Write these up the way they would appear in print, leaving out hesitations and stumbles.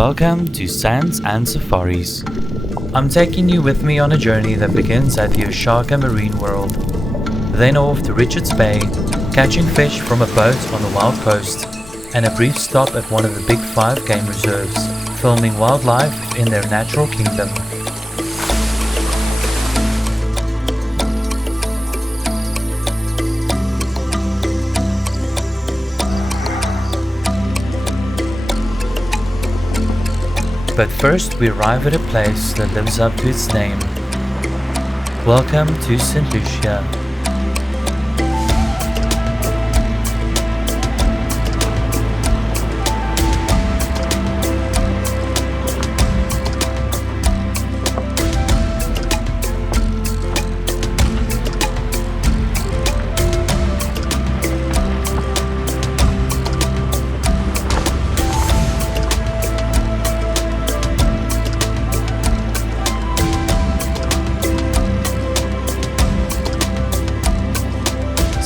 Welcome to Sands and Safaris. I'm taking you with me on a journey that begins at the Oshaka Marine World, then off to Richards Bay, catching fish from a boat on the Wild Coast, and a brief stop at one of the Big Five game reserves, filming wildlife in their natural kingdom. But first we arrive at a place that lives up to its name. Welcome to St Lucia.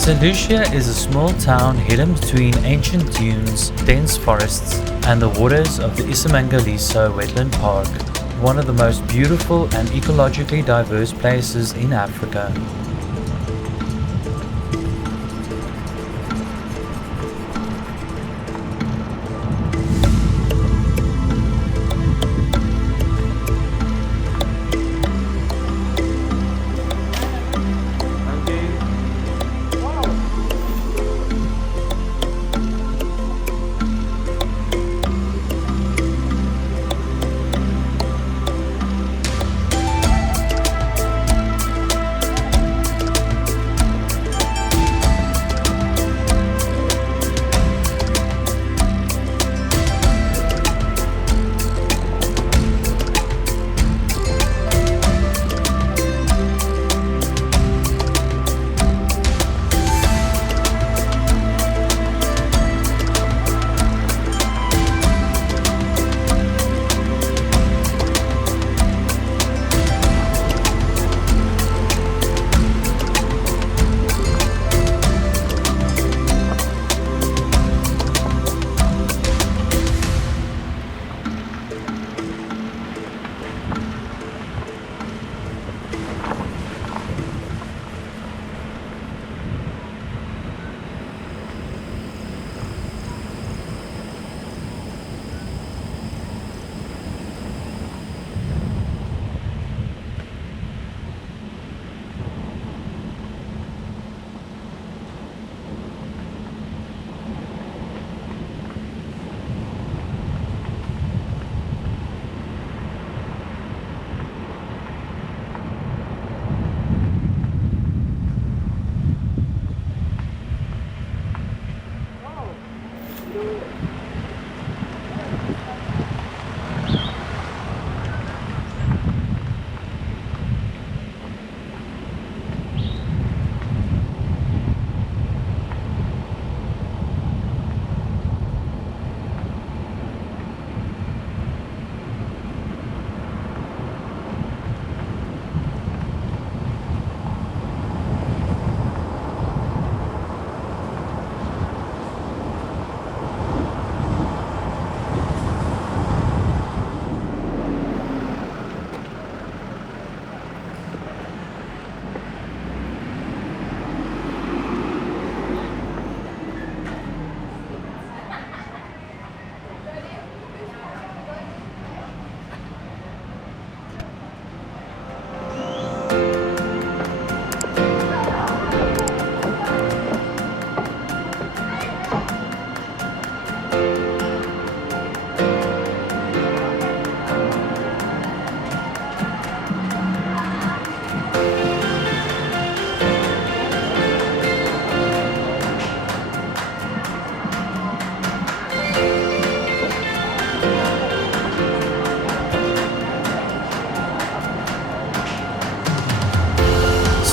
St Lucia is a small town hidden between ancient dunes, dense forests, and the waters of the Isimangaliso Wetland Park, one of the most beautiful and ecologically diverse places in Africa.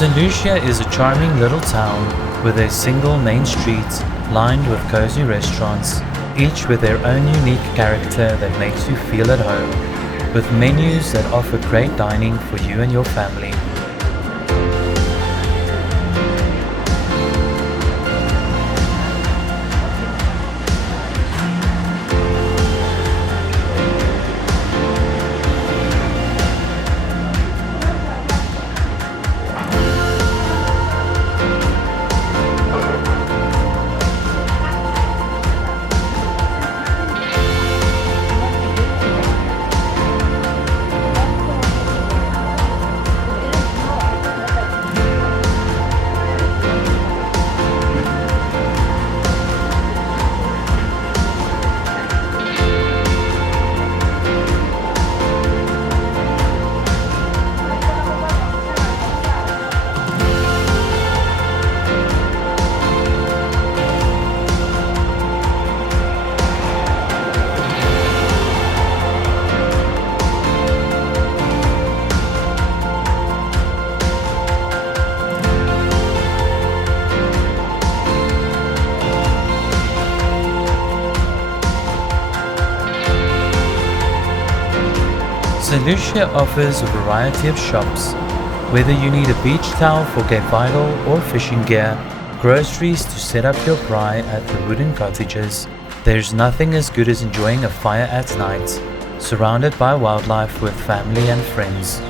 St Lucia is a charming little town with a single main street lined with cozy restaurants, each with their own unique character that makes you feel at home, with menus that offer great dining for you and your family. St Lucia offers a variety of shops. Whether you need a beach towel for Cape Vidal or fishing gear, groceries to set up your braai at the wooden cottages, there's nothing as good as enjoying a fire at night, surrounded by wildlife with family and friends.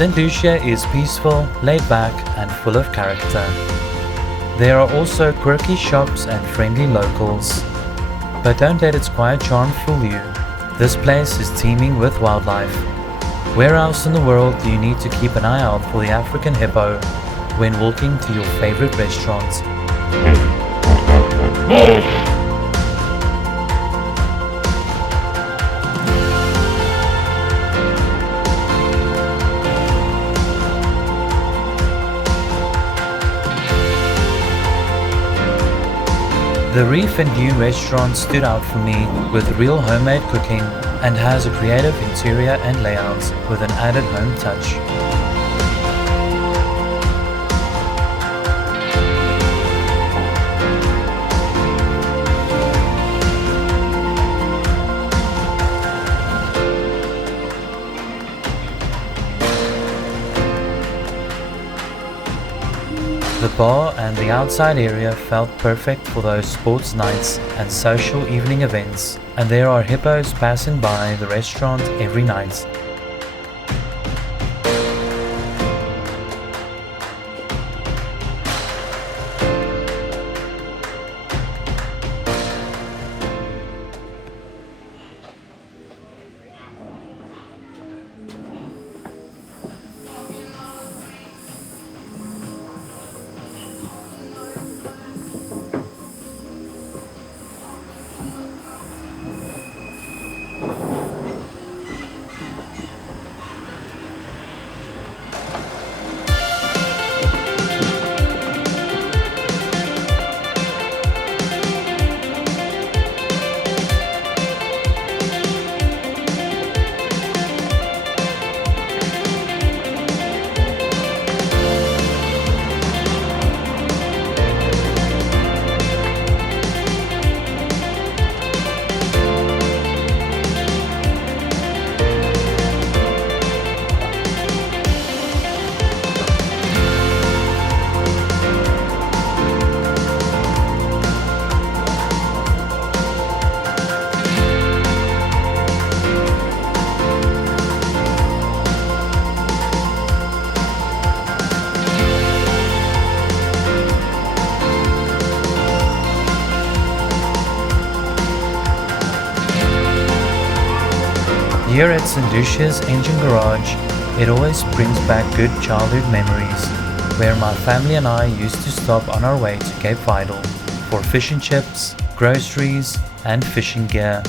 St Lucia is peaceful, laid back and full of character. There are also quirky shops and friendly locals. But don't let its quiet charm fool you. This place is teeming with wildlife. Where else in the world do you need to keep an eye out for the African hippo when walking to your favorite restaurant? The Reef Dune restaurant stood out for me with real homemade cooking and has a creative interior and layout with an added home touch. The bar and the outside area felt perfect for those sports nights and social evening events, and there are hippos passing by the restaurant every night. Here at St Lucia's Engine Garage, it always brings back good childhood memories, where my family and I used to stop on our way to Cape Vidal for fish and chips, groceries and fishing gear.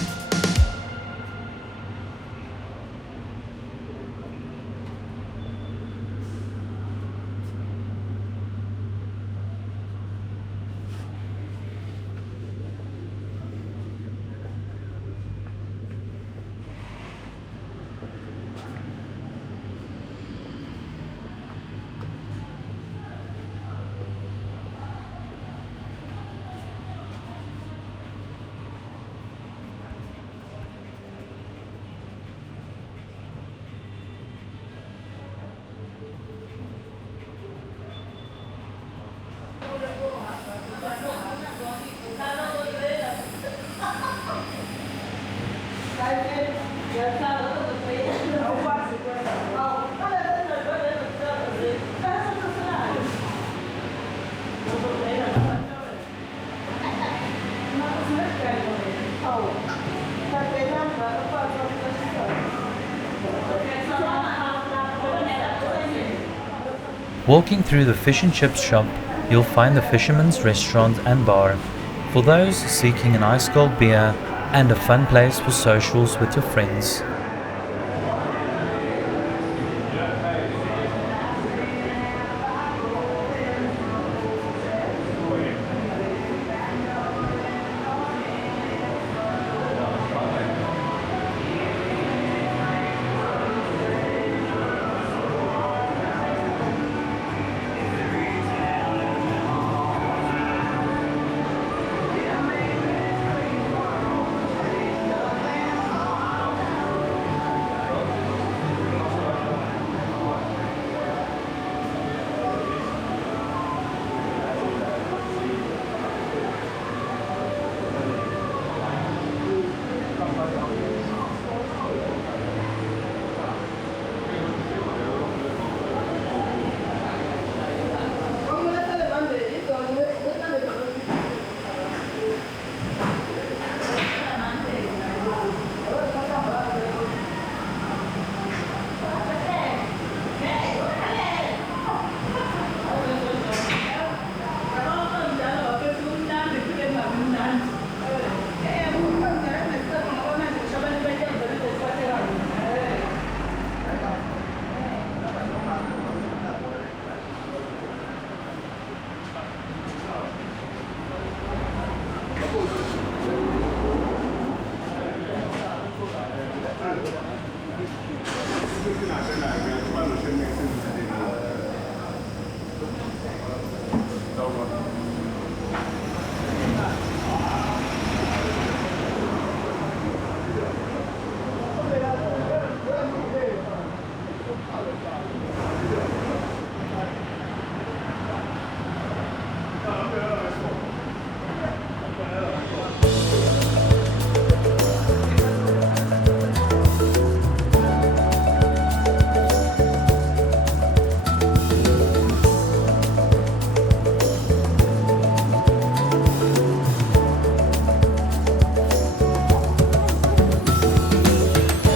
Walking through the fish and chips shop, you'll find the Fisherman's restaurant and bar for those seeking an ice cold beer and a fun place for socials with your friends.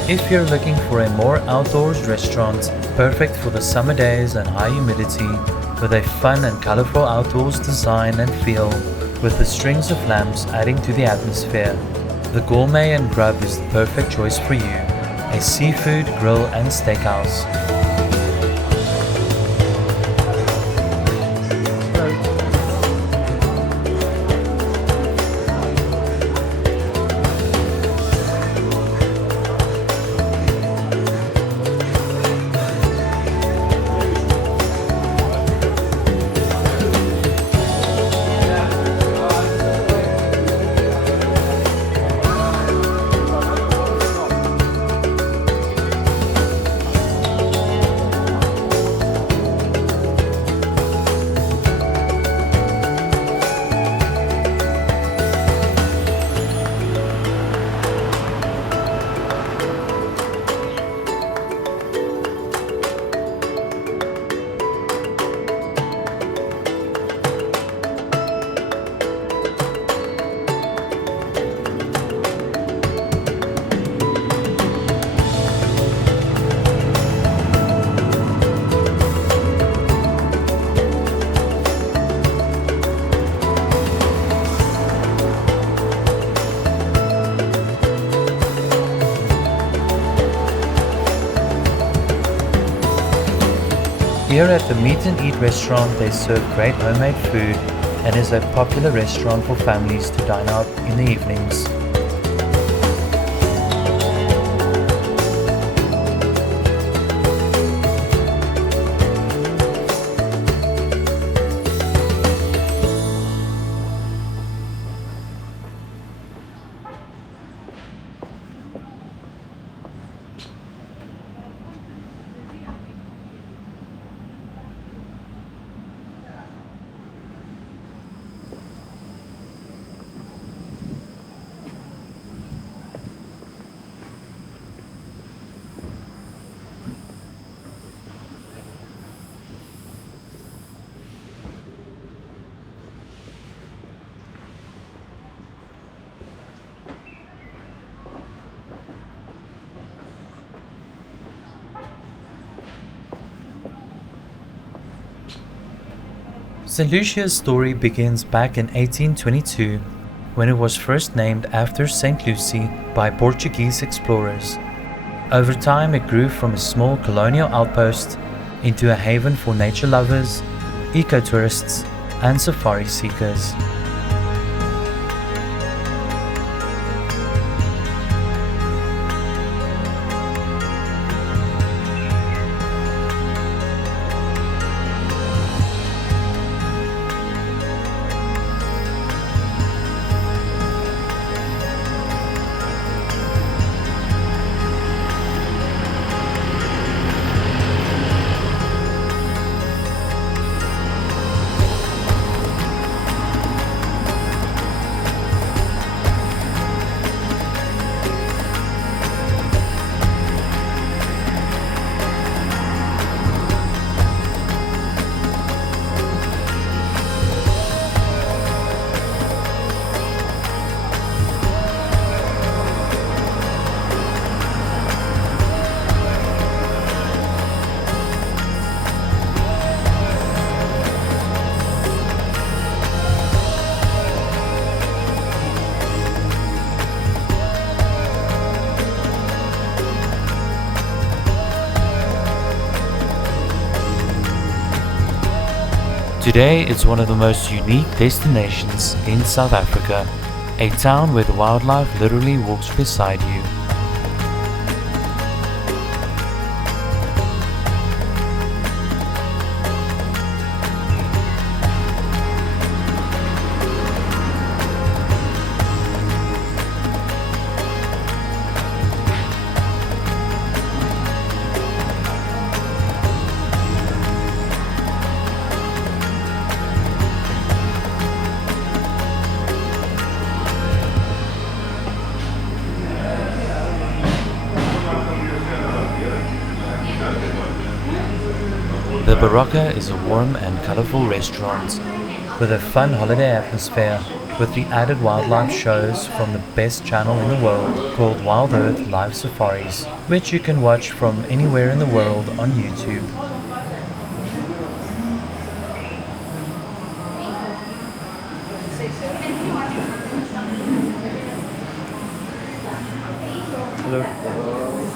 If you're looking for a more outdoors restaurant, perfect for the summer days and high humidity, with a fun and colorful outdoors design and feel, with the strings of lamps adding to the atmosphere, the Gourmet Grub is the perfect choice for you, a seafood, grill and steakhouse. Here at the Meet and Eat restaurant, they serve great homemade food and is a popular restaurant for families to dine out in the evenings. St Lucia's story begins back in 1822 when it was first named after St Lucy by Portuguese explorers. Over time it grew from a small colonial outpost into a haven for nature lovers, ecotourists, and safari seekers. Today it's one of the most unique destinations in South Africa, a town where the wildlife literally walks beside you. The Barraca is a warm and colorful restaurant with a fun holiday atmosphere, with the added wildlife shows from the best channel in the world called Wild Earth Live Safaris, which you can watch from anywhere in the world on YouTube. Hello.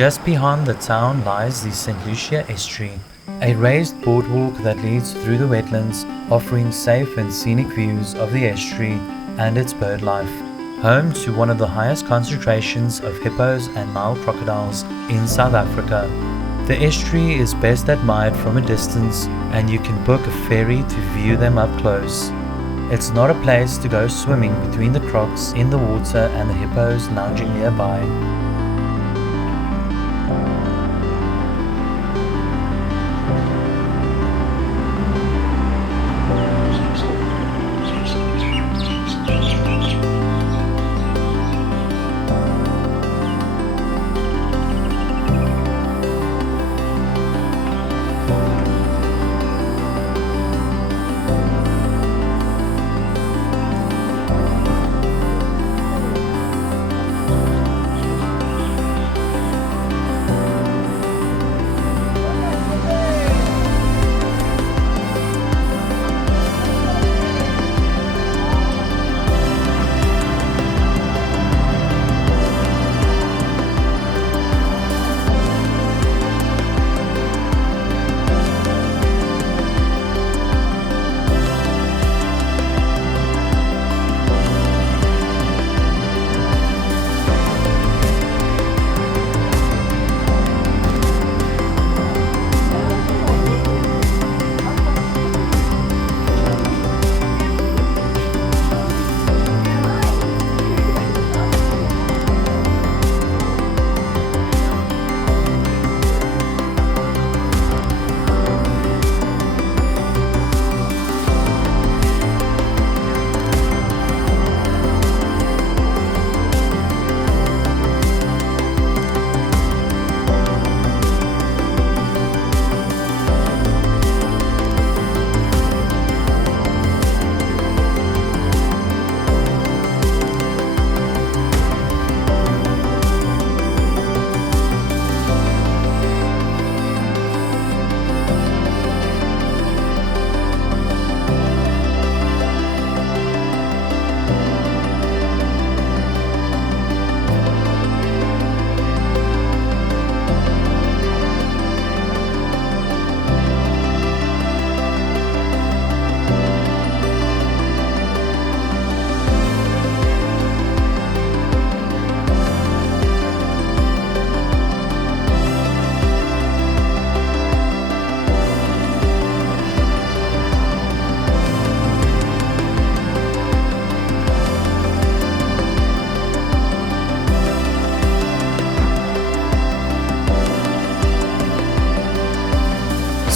Just beyond the town lies the St Lucia estuary, a raised boardwalk that leads through the wetlands, offering safe and scenic views of the estuary and its bird life. Home to one of the highest concentrations of hippos and Nile crocodiles in South Africa. The estuary is best admired from a distance, and you can book a ferry to view them up close. It's not a place to go swimming between the crocs in the water and the hippos lounging nearby.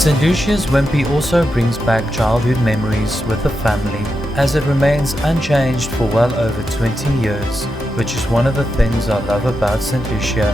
St Lucia's Wimpy also brings back childhood memories with the family, as it remains unchanged for well over 20 years, which is one of the things I love about St Lucia.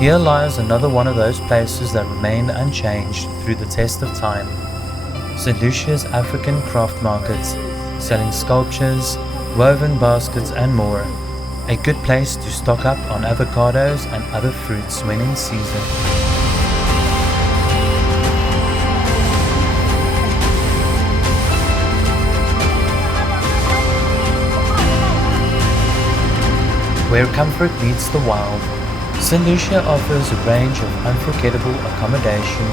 Here lies another one of those places that remain unchanged through the test of time. St Lucia's African craft markets, selling sculptures, woven baskets and more. A good place to stock up on avocados and other fruits when in season. Where comfort meets the wild, St Lucia offers a range of unforgettable accommodation,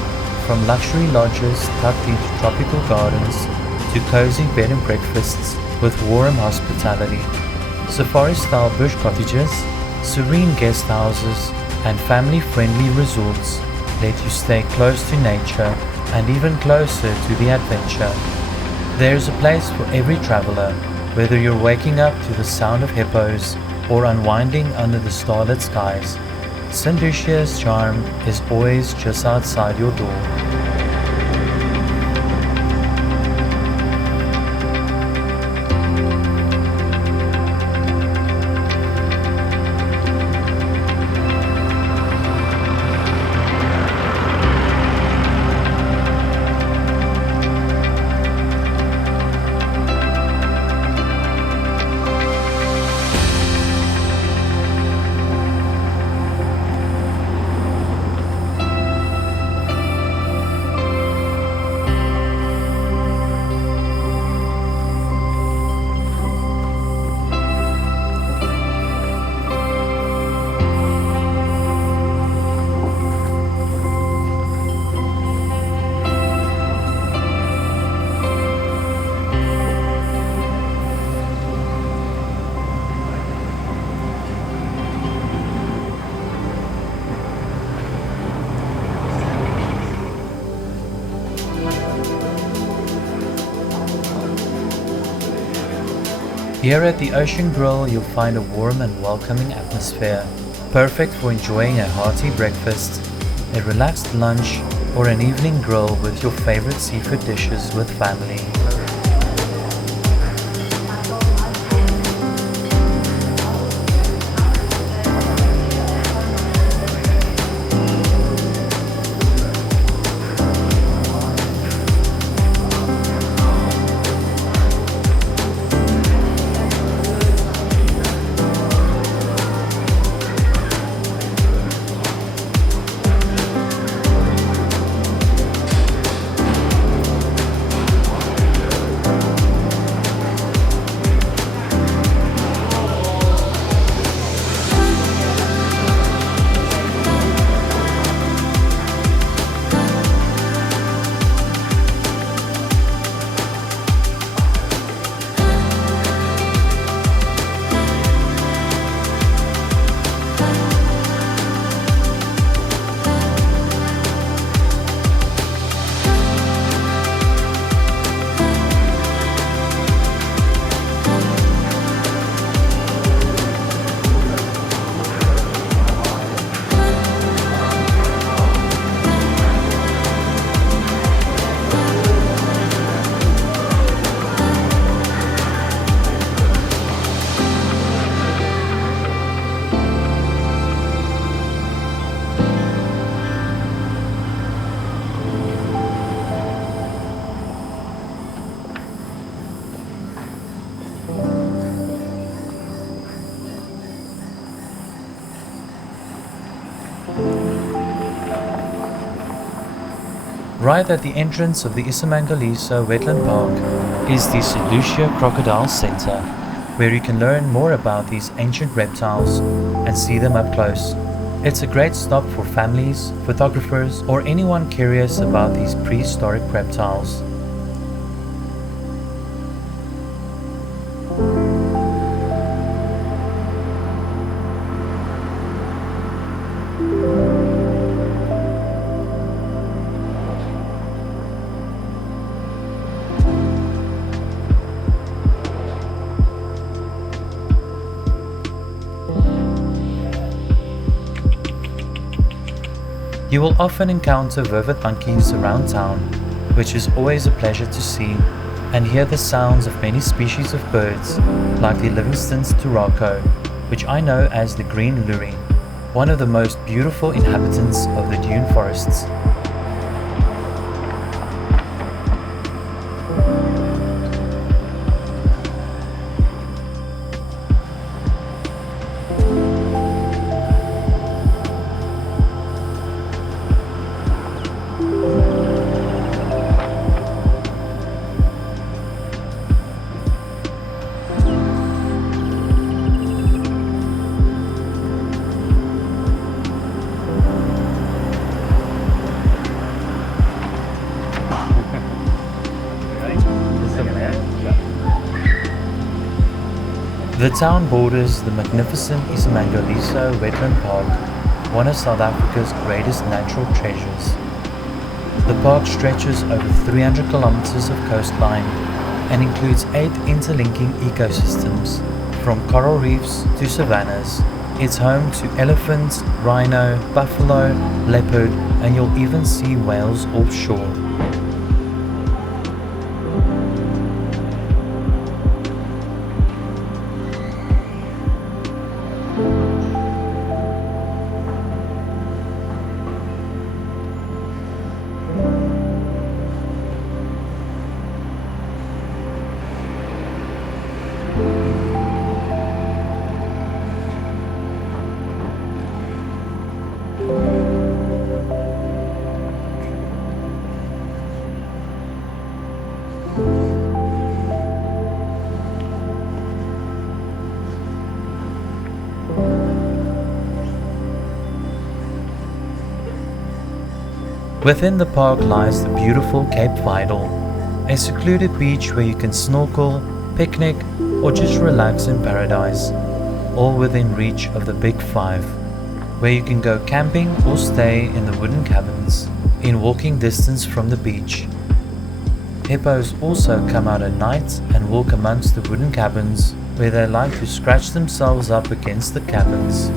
from luxury lodges tucked into tropical gardens to cozy bed and breakfasts with warm hospitality, safari-style bush cottages, serene guest houses, and family-friendly resorts let you stay close to nature and even closer to the adventure. There's a place for every traveler, whether you're waking up to the sound of hippos or unwinding under the starlit skies. St Lucia's charm is always just outside your door. Here at the Ocean Grill, you'll find a warm and welcoming atmosphere, perfect for enjoying a hearty breakfast, a relaxed lunch, or an evening grill with your favorite seafood dishes with family. Right at the entrance of the Isimangalisa Wetland Park is the St Lucia Crocodile Center, where you can learn more about these ancient reptiles and see them up close. It's a great stop for families, photographers, or anyone curious about these prehistoric reptiles. You will often encounter Vervet Monkeys around town, which is always a pleasure to see, and hear the sounds of many species of birds, like the Livingston's turako, which I know as the green lory, one of the most beautiful inhabitants of the dune forests. The town borders the magnificent Isimangalisa Wetland Park, one of South Africa's greatest natural treasures. The park stretches over 300 kilometers of coastline and includes 8 interlinking ecosystems, from coral reefs to savannas. It's home to elephants, rhino, buffalo, leopard, and you'll even see whales offshore. Within the park lies the beautiful Cape Vidal, a secluded beach where you can snorkel, picnic, or just relax in paradise, all within reach of the Big Five, where you can go camping or stay in the wooden cabins, in walking distance from the beach. Hippos also come out at night and walk amongst the wooden cabins, where they like to scratch themselves up against the cabins.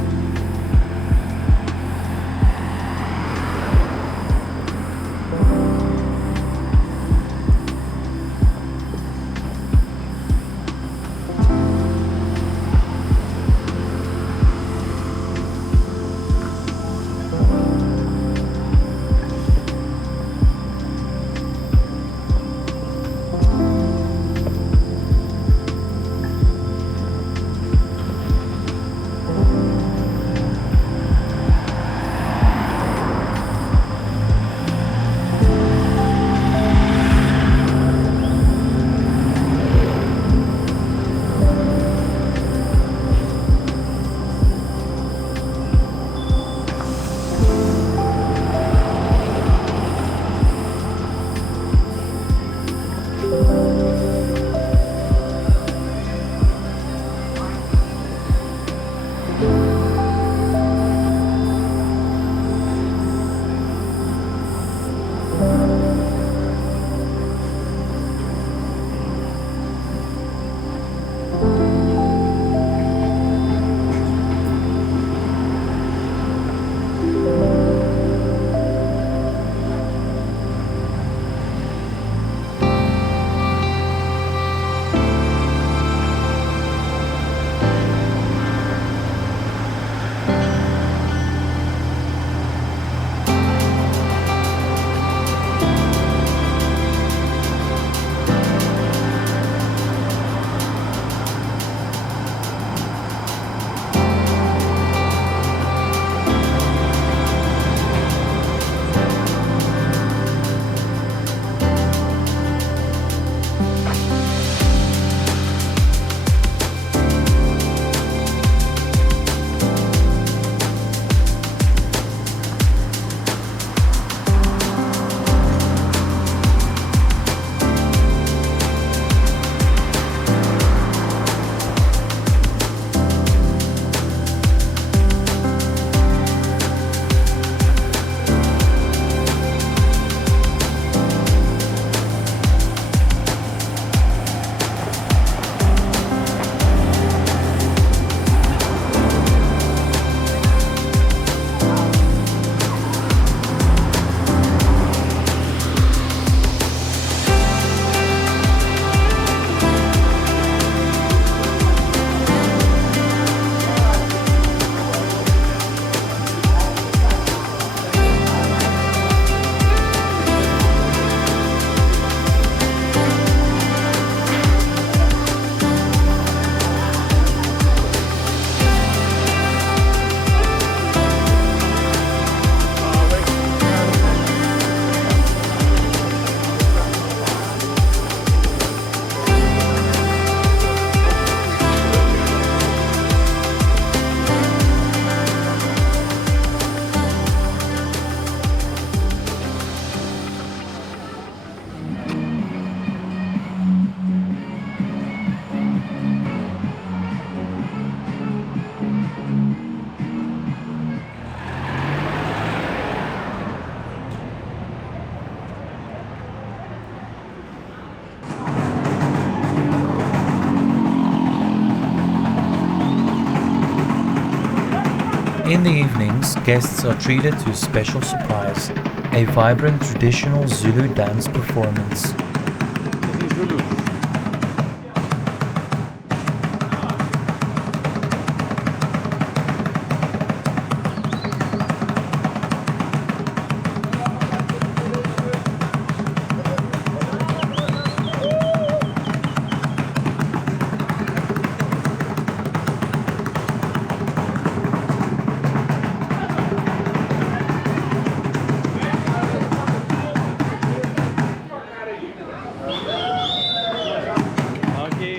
In the evenings, guests are treated to a special surprise, a vibrant traditional Zulu dance performance.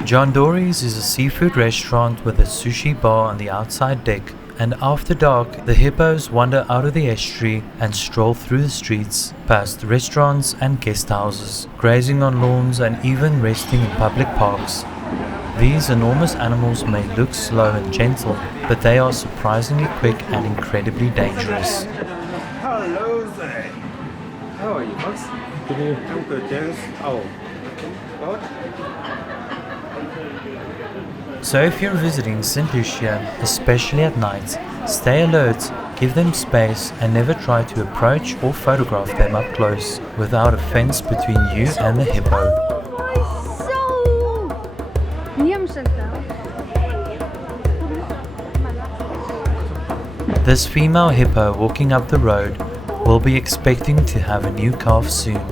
John Dory's is a seafood restaurant with a sushi bar on the outside deck, and after dark, the hippos wander out of the estuary and stroll through the streets, past restaurants and guest houses, grazing on lawns and even resting in public parks. These enormous animals may look slow and gentle, but they are surprisingly quick and incredibly dangerous. Hello there. How are you, folks? I'm good, thanks. Oh, what? So if you're visiting St Lucia, especially at night, stay alert, give them space, and never try to approach or photograph them up close without a fence between you and the hippo. This female hippo walking up the road will be expecting to have a new calf soon.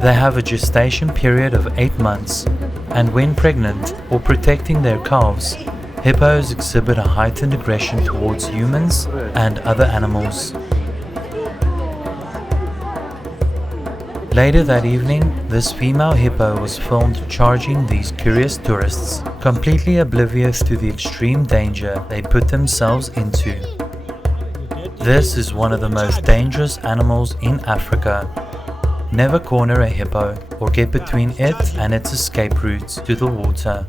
They have a gestation period of 8 months, and when pregnant or protecting their calves, hippos exhibit a heightened aggression towards humans and other animals. Later that evening, this female hippo was filmed charging these curious tourists, completely oblivious to the extreme danger they put themselves into. This is one of the most dangerous animals in Africa. Never corner a hippo or get between it and its escape routes to the water.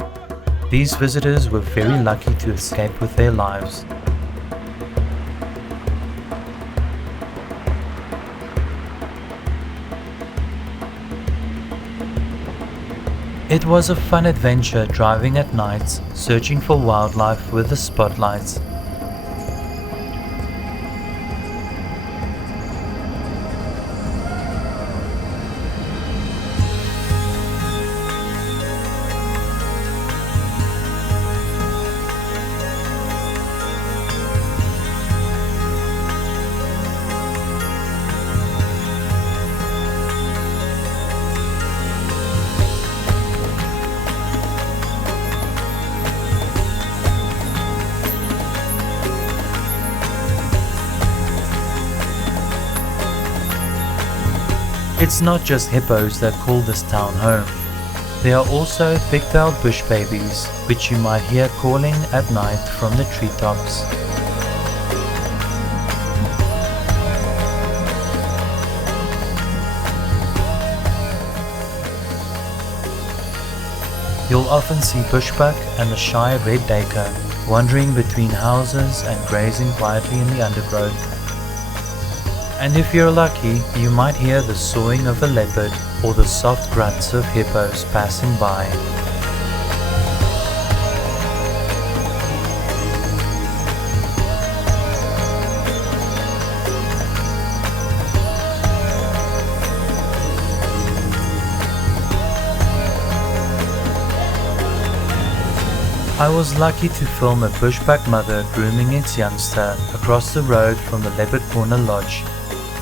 These visitors were very lucky to escape with their lives. It was a fun adventure driving at night, searching for wildlife with the spotlights. It's not just hippos that call this town home. There are also thick-tailed bush babies, which you might hear calling at night from the treetops. You'll often see Bushbuck and the shy Red Duiker wandering between houses and grazing quietly in the undergrowth. And if you're lucky, you might hear the sawing of a leopard or the soft grunts of hippos passing by. I was lucky to film a bushbuck mother grooming its youngster across the road from the Leopard Corner Lodge,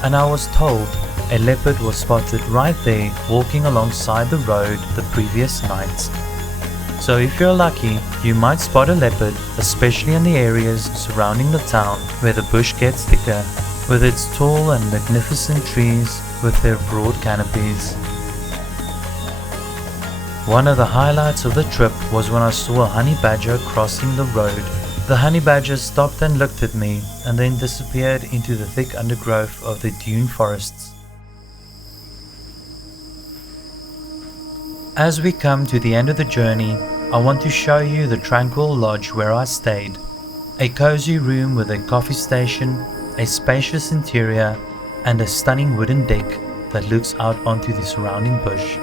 and I was told a leopard was spotted right there walking alongside the road the previous night. So if you're lucky, you might spot a leopard, especially in the areas surrounding the town where the bush gets thicker, with its tall and magnificent trees with their broad canopies. One of the highlights of the trip was when I saw a honey badger crossing the road. The honey badger stopped and looked at me and then disappeared into the thick undergrowth of the dune forests. As we come to the end of the journey, I want to show you the tranquil lodge where I stayed. A cozy room with a coffee station, a spacious interior, and a stunning wooden deck that looks out onto the surrounding bush.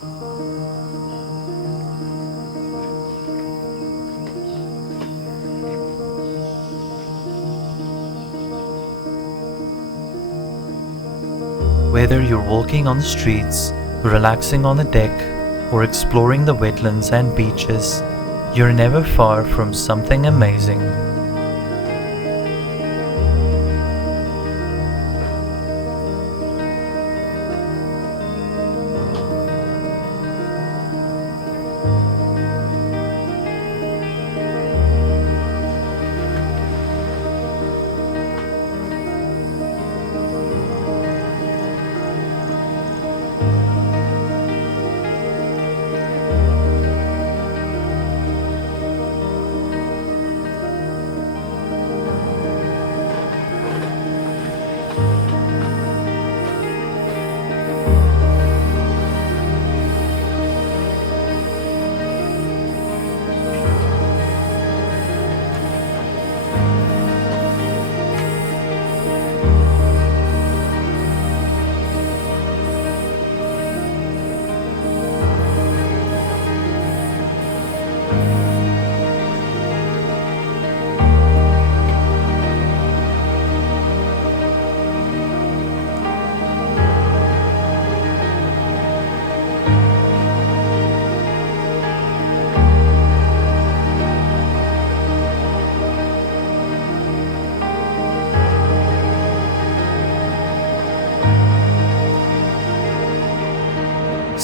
Whether you're walking on the streets, relaxing on the deck, or exploring the wetlands and beaches, you're never far from something amazing.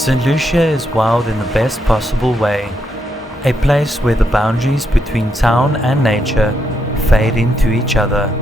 St Lucia is wild in the best possible way, a place where the boundaries between town and nature fade into each other.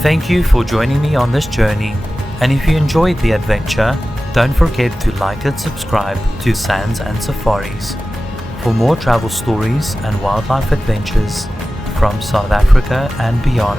Thank you for joining me on this journey, and if you enjoyed the adventure, don't forget to like and subscribe to Sands and Safaris for more travel stories and wildlife adventures from South Africa and beyond.